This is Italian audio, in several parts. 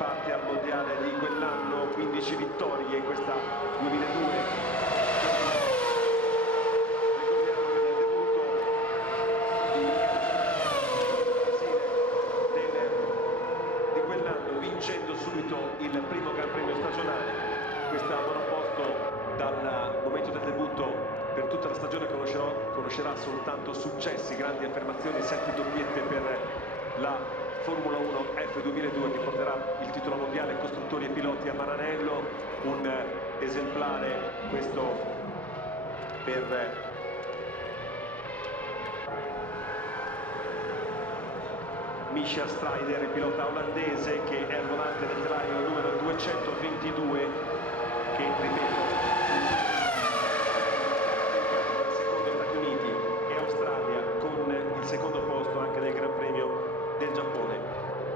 parte al mondiale di quell'anno, 15 vittorie, questa 2002. Vincendo subito il primo Gran Premio stagionale. Questa monoposto dal momento del debutto per tutta la stagione conoscerà soltanto successi, grandi affermazioni, 7 doppiette per la Formula 1 F2002 che porterà il titolo mondiale costruttori e piloti a Maranello, un esemplare questo per Michael Strider, il pilota olandese che è al volante del telaio numero 222 che, ripeto, secondo Stati Uniti e Australia, con il secondo posto anche nel Gran Premio del Giappone.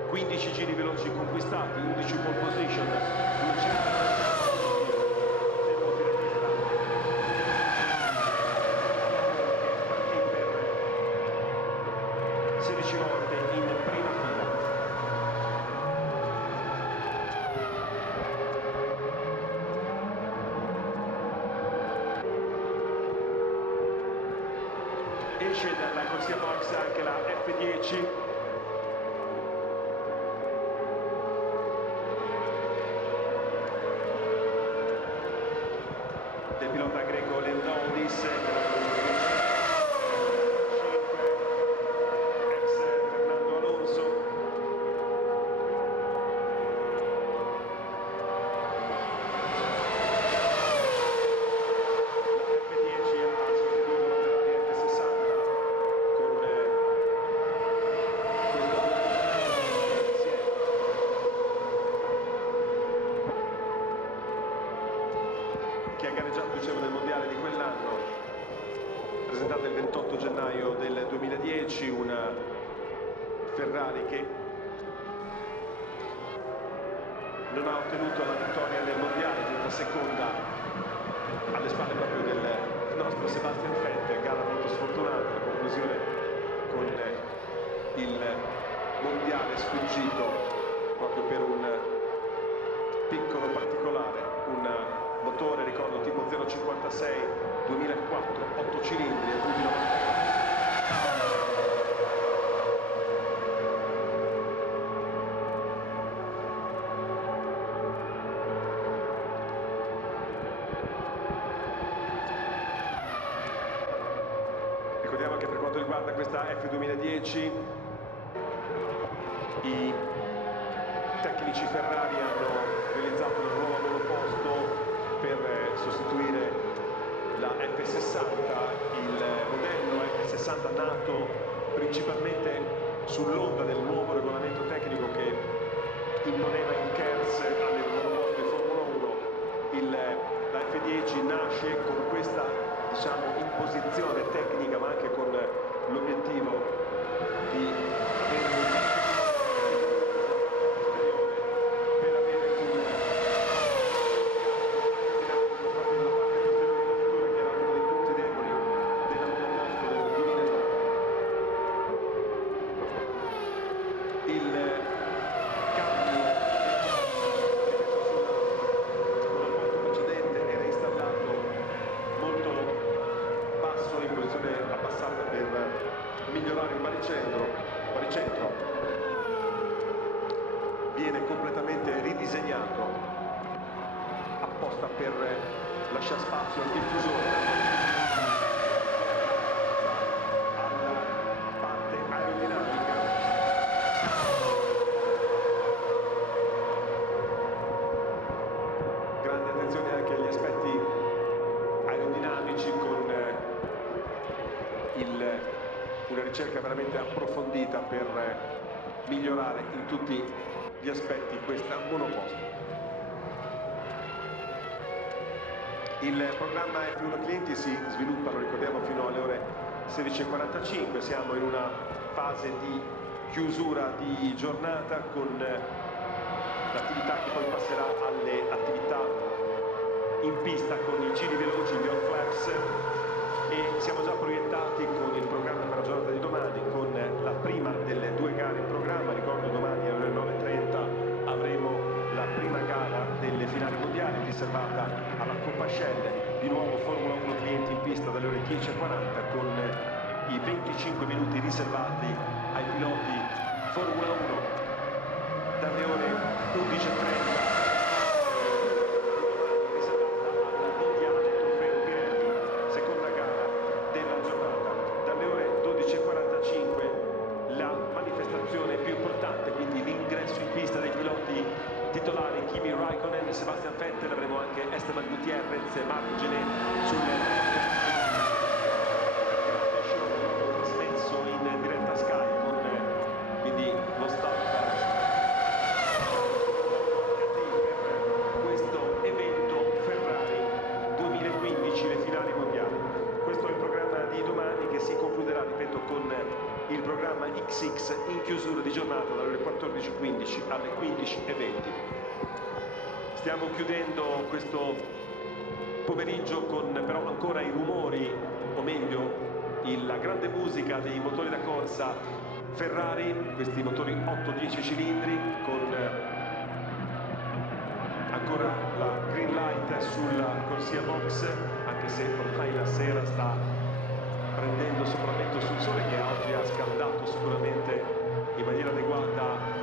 15 giri veloci conquistati, 11 pole position, 16 volte in prima fila. Esce dalla corsia box anche la F10. Del pilota greco Lendodis. Che ha gareggiato, dicevo, nel mondiale di quell'anno, presentata il 28 gennaio del 2010, una Ferrari che non ha ottenuto la vittoria nel mondiale, giunta seconda alle spalle proprio del nostro Sebastian Vettel, gara molto sfortunata, la conclusione con il mondiale sfuggito proprio per un piccolo particolare, un motore, ricordo, tipo 056 2004, 8 cilindri a V90. Ricordiamo che per quanto riguarda questa F2010 i tecnici Ferrari hanno realizzato una nuova monoposto per sostituire la F60, il modello F60 nato principalmente sull'onda del nuovo regolamento tecnico che imponeva il KERS alle monoposto di Formula 1. La F10 nasce con questa, diciamo, imposizione tecnica, ma anche con l'obiettivo di migliorare il baricentro viene completamente ridisegnato apposta per lasciare spazio al diffusore, alla parte aerodinamica. Grande attenzione anche agli aspetti aerodinamici con una ricerca veramente approfondita per migliorare in tutti gli aspetti questa monoposto. Il programma F1 Clienti si sviluppa, lo ricordiamo, fino alle ore 16:45, siamo in una fase di chiusura di giornata con l'attività che poi passerà alle attività in pista con i giri veloci, gli hot flaps, e siamo già proiettati con il programma per la giornata di domani, con la prima delle due gare in programma. Ricordo, domani alle ore 9:30 avremo 10:40 con i 25 minuti riservati ai piloti Formula 1 dalle ore 11:30. Titolari Kimi Raikkonen, Sebastian Vettel, avremo anche Esteban Gutierrez e Marco Gené sulle smesso in diretta Sky con quindi lo staff per questo evento Ferrari 2015, le finali mondiali. Questo è il programma di domani che si concluderà, ripeto, con il programma XX in chiusura di giornata dalle 14:15 alle 15:20. Stiamo chiudendo questo pomeriggio con però ancora i rumori, o meglio la grande musica dei motori da corsa Ferrari, questi motori 8-10 cilindri con ancora la green light sulla corsia box, anche se ormai la sera sta prendendo sopravvento sul sole, che oggi ha scaldato sicuramente in maniera adeguata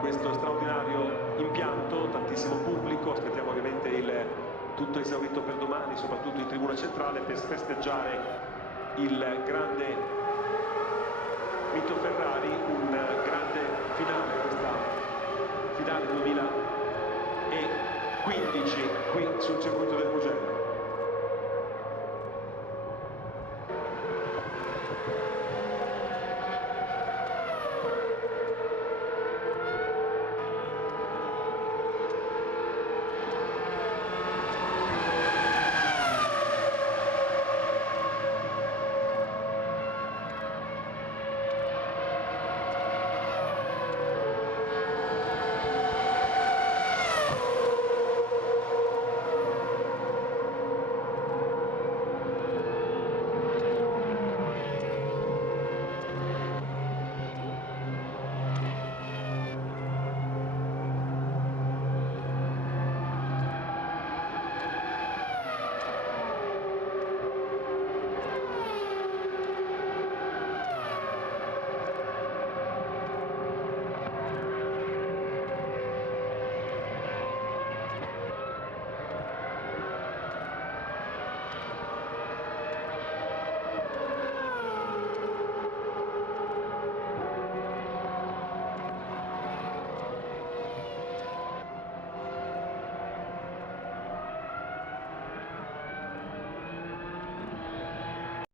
questo straordinario impianto. Tantissimo pubblico, aspettiamo ovviamente il tutto esaurito per domani, soprattutto in tribuna centrale, per festeggiare il grande mito Ferrari, un grande finale, questa finale 2015 qui sul circuito del Mugello.